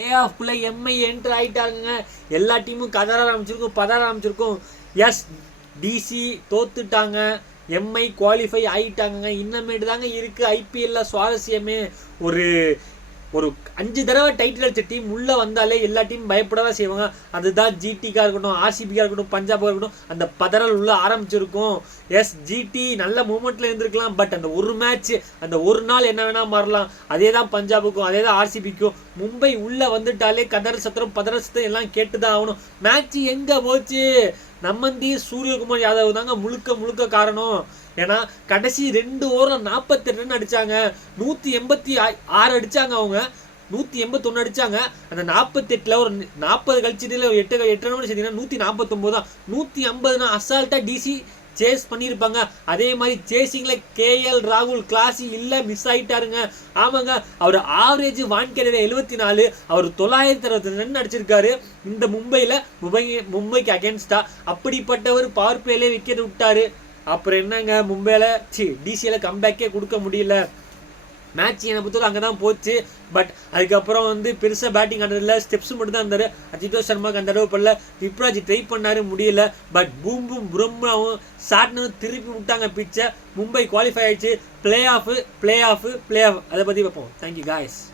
Play ஆஃப்ல Mi enter ஆகிட்டாங்க. எல்லா டீமும் கதற ஆரம்பிச்சிருக்கும், பதற ஆரம்பிச்சிருக்கும். எஸ், டிசி தோத்துட்டாங்க, எம்ஐ குவாலிஃபை ஆகிட்டாங்க. இன்னமேட்டு தாங்க இருக்குது ஐபிஎல்ல சுவாரஸ்யமே. ஒரு ஒரு 5 தடவை டைட்டில் அடித்த டீம் உள்ளே வந்தாலே எல்லா டீமும் பயப்படவா செய்வாங்க. அதுதான் ஜிடிக்காக இருக்கட்டும், ஆர்சிபிக்காக இருக்கட்டும், பஞ்சாபாக இருக்கட்டும், அந்த பதறல் உள்ளே ஆரம்பிச்சிருக்கும். எஸ், ஜிடி நல்ல மூமெண்ட்டில் இருந்திருக்கலாம். பட் அந்த ஒரு மேட்ச், அந்த ஒரு நாள் என்ன வேணால் மாறலாம். அதே தான் பஞ்சாபுக்கும், அதே தான் ஆர்சிபிக்கும். மும்பை உள்ளே வந்துட்டாலே கதற சத்திரம் பதற சத்தம் எல்லாம் கேட்டு தான் ஆகணும். மேட்ச் எங்கே போச்சு? நம்மந்தி சூரியகுமார் யாதவ் தாங்க முழுக்க காரணம். ஏன்னா கடைசி 2 ஓவரில் 42 ரன் அடித்தாங்க. 186 அடித்தாங்க. அவங்க 181 அடித்தாங்க. அந்த 48ல் ஒரு 40 கழிச்சிட்டு 8 ரன் சேர்த்தீங்கன்னா 149 தான். 150 அசால்ட்டாக டிசி சேஸ் பண்ணியிருப்பாங்க. அதே மாதிரி சேசிங்கில் கேஎல் ராகுல் கிளாஸி இல்லை, மிஸ் ஆகிட்டாருங்க. ஆமாங்க, அவர் ஆவரேஜ் வான்கேரியில் 74, அவர் 960 ரன் அடிச்சிருக்காரு இந்த மும்பைக்கு அகேன்ஸ்டா. அப்படிப்பட்டவர் பவர் பிளேலே விக்கெட் விட்டாரு. அப்புறம் என்னங்க, மும்பையில் டிசியில் கம்பேக்கே கொடுக்க முடியல. மேட்ச் என்னை பொறுத்தவரை அங்கே தான் போச்சு. பட் அதுக்கப்புறம் பெருசாக பேட்டிங் ஆனதில்ல, ஸ்டெப்ஸ் மட்டும் தான் இருந்தார். அஜிதோ சர்மாவுக்கு அந்த அளவு பண்ணல. யுப்ராஜ் ட்ரை பண்ணாரு, முடியல. பட் பூம்பும் புரம்ராவும் ஷாட்னு திருப்பி விட்டாங்க பிச்சை. மும்பை குவாலிஃபை ஆயிடுச்சு. Play off. அதை பற்றி பார்ப்போம். Thank you guys.